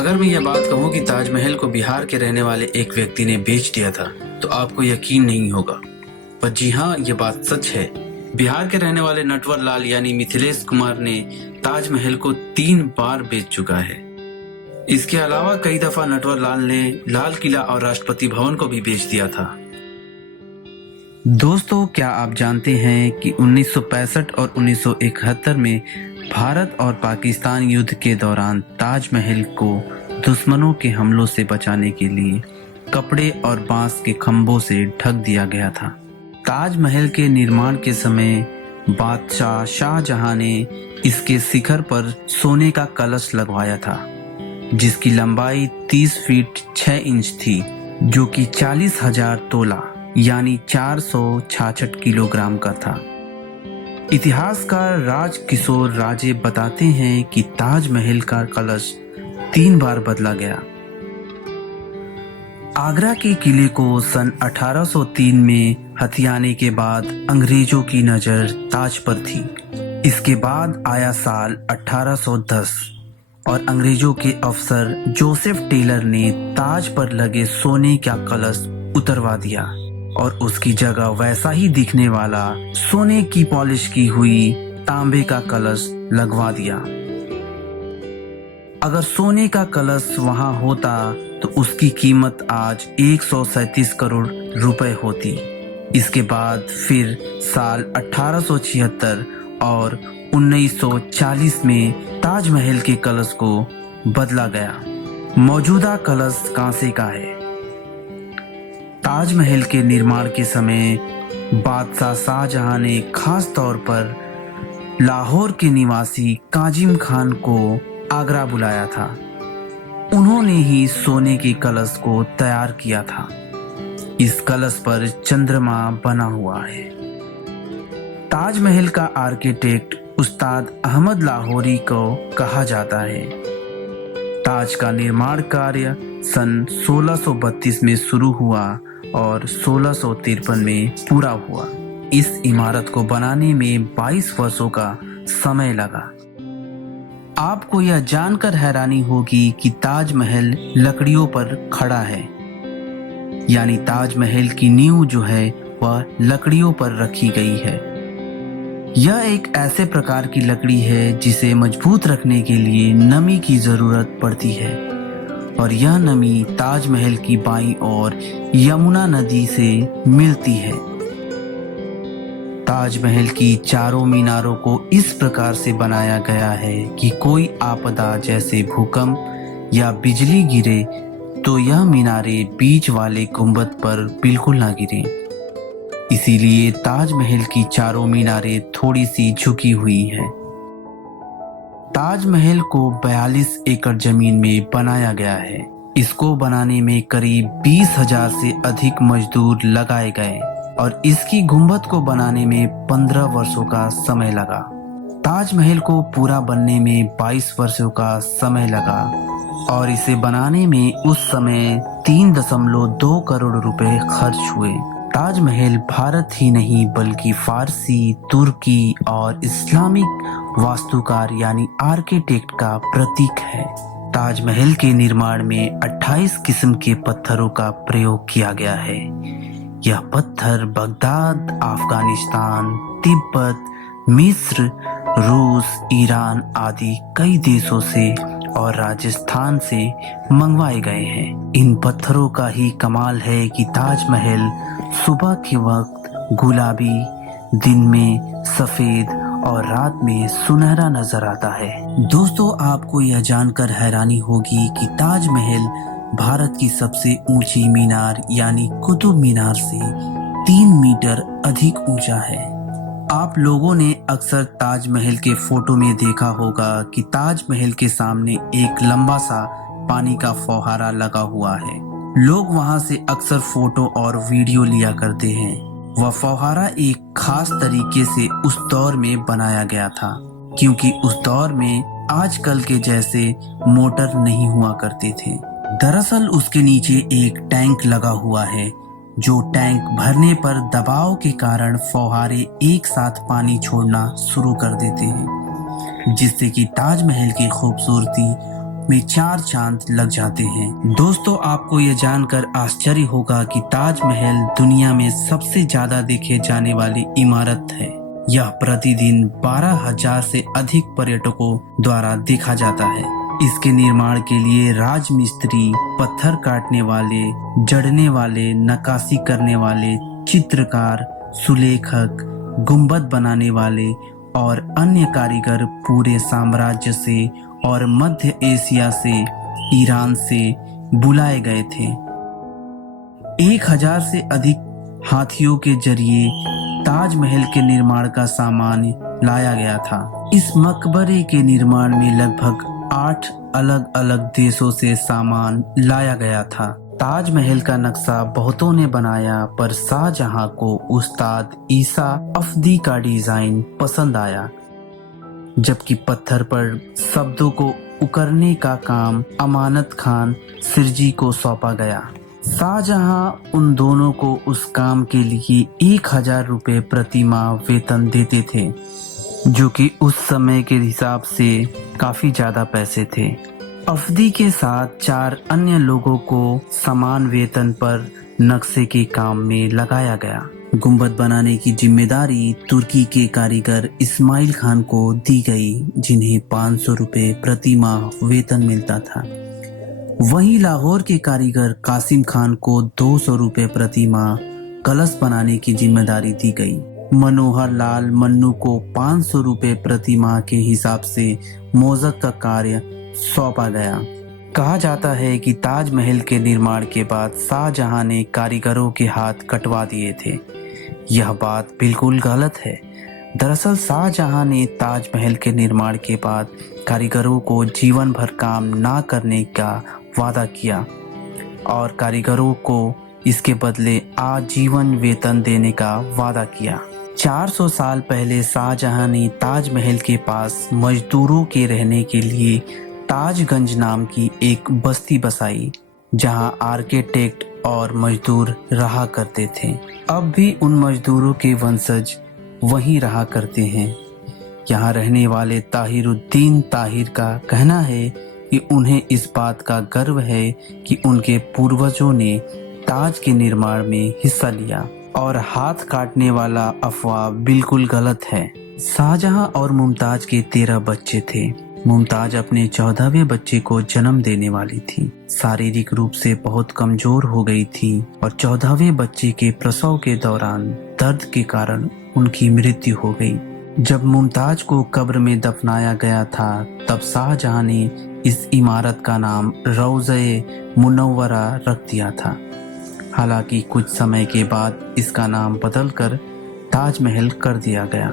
अगर मैं यह बात कहूँ कि ताजमहल को बिहार के रहने वाले एक व्यक्ति ने बेच दिया था तो आपको यकीन नहीं होगा, पर जी हाँ, यह बात सच है। बिहार के रहने वाले नटवर लाल यानी मिथिलेश कुमार ने ताजमहल को 3 बार बेच चुका है। इसके अलावा कई दफा नटवर लाल ने लाल किला और राष्ट्रपति भवन को भी बेच दिया था। दोस्तों, क्या आप जानते हैं कि 1965 और 1971 में भारत और पाकिस्तान युद्ध के दौरान ताजमहल को दुश्मनों के हमलों से बचाने के लिए कपड़े और बांस के खंभों से ढक दिया गया था। ताजमहल के निर्माण के समय बादशाह शाहजहां ने इसके शिखर पर सोने का कलश लगवाया था, जिसकी लंबाई 30 फीट 6 इंच थी, जो कि 40,000 तोला यानी 466 किलोग्राम का था। इतिहासकार राज किशोर राजे बताते हैं कि ताजमहल का कलश 3 बार बदला गया। आगरा के किले को सन 1803 में हथियाने के बाद अंग्रेजों की नजर ताज पर थी। इसके बाद आया साल 1810 और अंग्रेजों के अफसर जोसेफ टेलर ने ताज पर लगे सोने का कलश उतरवा दिया और उसकी जगह वैसा ही दिखने वाला सोने की पॉलिश की हुई तांबे का कलश लगवा दिया। अगर सोने का कलश वहां होता तो उसकी कीमत आज 137 करोड़ रुपए होती। इसके बाद फिर साल 1876 और 1940 में ताजमहल के कलश को बदला गया। मौजूदा कलश कांसे का है। ताजमहल के निर्माण के समय बादशाह शाहजहां ने खास तौर पर लाहौर के निवासी काजिम खान को आगरा बुलाया था। उन्होंने ही सोने के कलश को तैयार किया था। इस कलश पर चंद्रमा बना हुआ है। ताजमहल का आर्किटेक्ट उस्ताद अहमद लाहौरी को कहा जाता है। ताज का निर्माण कार्य सन 1632 में शुरू हुआ और 1653 में पूरा हुआ। इस इमारत को बनाने में 22 वर्षों का समय लगा। आपको यह जानकर हैरानी होगी कि ताजमहल लकड़ियों पर खड़ा है, यानी ताजमहल की नींव जो है वह लकड़ियों पर रखी गई है। यह एक ऐसे प्रकार की लकड़ी है जिसे मजबूत रखने के लिए नमी की जरूरत पड़ती है और यह नमी ताजमहल की बाईं ओर यमुना नदी से मिलती है। ताजमहल की चारों मीनारों को इस प्रकार से बनाया गया है कि कोई आपदा जैसे भूकंप या बिजली गिरे तो यह मीनारें बीच वाले गुंबद पर बिल्कुल ना गिरें। इसीलिए ताजमहल की चारों मीनारें थोड़ी सी झुकी हुई हैं। ताजमहल को 42 एकड़ जमीन में बनाया गया है। इसको बनाने में करीब 20,000 से अधिक मजदूर लगाए गए और इसकी गुंबद को बनाने में 15 वर्षों का समय लगा। ताजमहल को पूरा बनने में 22 वर्षों का समय लगा और इसे बनाने में उस समय 3.2 करोड़ रुपए खर्च हुए। ताजमहल भारत ही नहीं बल्कि फारसी, तुर्की और इस्लामिक वास्तुकार यानी आर्किटेक्ट का प्रतीक है। ताजमहल के निर्माण में 28 किस्म के पत्थरों का प्रयोग किया गया है। यह पत्थर बगदाद, अफगानिस्तान, तिब्बत, मिस्र, रूस, ईरान आदि कई देशों से और राजस्थान से मंगवाए गए हैं। इन पत्थरों का ही कमाल है कि ताजमहल सुबह के वक्त गुलाबी, दिन में सफेद और रात में सुनहरा नजर आता है। दोस्तों, आपको यह जानकर हैरानी होगी कि ताजमहल भारत की सबसे ऊंची मीनार यानी कुतुब मीनार से 3 मीटर अधिक ऊंचा है। आप लोगों ने अक्सर ताजमहल के फोटो में देखा होगा कि ताजमहल के सामने एक लंबा सा पानी का फौहारा लगा हुआ है। लोग वहां से अक्सर फोटो और वीडियो लिया करते हैं। वह फौहारा एक खास तरीके से उस दौर में बनाया गया था, क्योंकि उस दौर में आजकल के जैसे मोटर नहीं हुआ करते थे। दरअसल उसके नीचे एक टैंक लगा हुआ है, जो टैंक भरने पर दबाव के कारण फौहारे एक साथ पानी छोड़ना शुरू कर देते हैं, जिससे कि ताजमहल की खूबसूरती में 4 चांद लग जाते हैं। दोस्तों, आपको ये जानकर आश्चर्य होगा कि ताजमहल दुनिया में सबसे ज्यादा देखे जाने वाली इमारत है। यह प्रतिदिन 12,000 से अधिक पर्यटकों द्वारा देखा जाता है। इसके निर्माण के लिए राजमिस्त्री, पत्थर काटने वाले, जड़ने वाले, नक्काशी करने वाले, चित्रकार, सुलेखक, गुंबद बनाने वाले और अन्य कारीगर पूरे साम्राज्य से और मध्य एशिया से, ईरान से बुलाए गए थे। 1,000 से अधिक हाथियों के जरिए ताजमहल के निर्माण का सामान लाया गया था। इस मकबरे के निर्माण में लगभग 8 अलग अलग देशों से सामान लाया गया था। ताजमहल का नक्शा बहुतों ने बनाया, पर शाहजहां को उस्ताद ईसा अफदी का डिजाइन पसंद आया, जबकि पत्थर पर शब्दों को उकरने का काम अमानत खान सिरजी को सौंपा गया। शाहजहां उन दोनों को उस काम के लिए 1,000 रुपए प्रति माह वेतन देते थे, जो कि उस समय के हिसाब से काफी ज्यादा पैसे थे। अफदी के साथ 4 अन्य लोगों को समान वेतन पर नक्शे के काम में लगाया गया। गुंबद बनाने की जिम्मेदारी तुर्की के कारीगर इस्माइल खान को दी गई, जिन्हें 500 रुपए प्रति माह वेतन मिलता था। वहीं लाहौर के कारीगर कासिम खान को 200 रुपए प्रति माह कलश बनाने की जिम्मेदारी दी गई। मनोहर लाल मन्नू को 500 रुपए प्रति माह के हिसाब से मोज़क का कार्य सौंपा गया। कहा जाता है कि ताजमहल के निर्माण के बाद शाहजहां ने कारीगरों के हाथ कटवा दिए थे। यह बात बिल्कुल गलत है। दरअसल शाहजहां ने ताजमहल के निर्माण के बाद कारीगरों को जीवन भर काम ना करने का वादा किया और कारीगरों को इसके बदले आजीवन वेतन देने का वादा किया। 400 साल पहले शाहजहां ने ताजमहल के पास मजदूरों के रहने के लिए ताजगंज नाम की एक बस्ती बसाई, जहां आर्किटेक्ट और मजदूर रहा करते थे। अब भी उन मजदूरों के वंशज वहीं रहा करते हैं। यहाँ रहने वाले ताहिरुद्दीन ताहिर का कहना है कि उन्हें इस बात का गर्व है कि उनके पूर्वजों ने ताज के निर्माण में हिस्सा लिया, और हाथ काटने वाला अफवाह बिल्कुल गलत है। शाहजहां और मुमताज के 13 बच्चे थे। मुमताज अपने 14वें बच्चे को जन्म देने वाली थी। शारीरिक रूप से बहुत कमजोर हो गई थी और 14वें बच्चे के प्रसव के दौरान दर्द के कारण उनकी मृत्यु हो गई। जब मुमताज को कब्र में दफनाया गया था, तब शाहजहां ने इस इमारत का नाम रौज़े मुनव्वरा रख दिया था। हालांकि कुछ समय के बाद इसका नाम बदलकर ताजमहल कर दिया गया।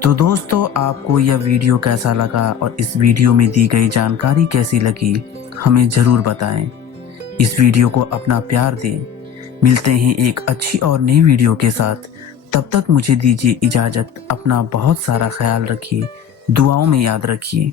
तो दोस्तों, आपको यह वीडियो कैसा लगा और इस वीडियो में दी गई जानकारी कैसी लगी, हमें जरूर बताएं। इस वीडियो को अपना प्यार दें। मिलते हैं एक अच्छी और नई वीडियो के साथ। तब तक मुझे दीजिए इजाजत। अपना बहुत सारा ख्याल रखिए, दुआओं में याद रखिए।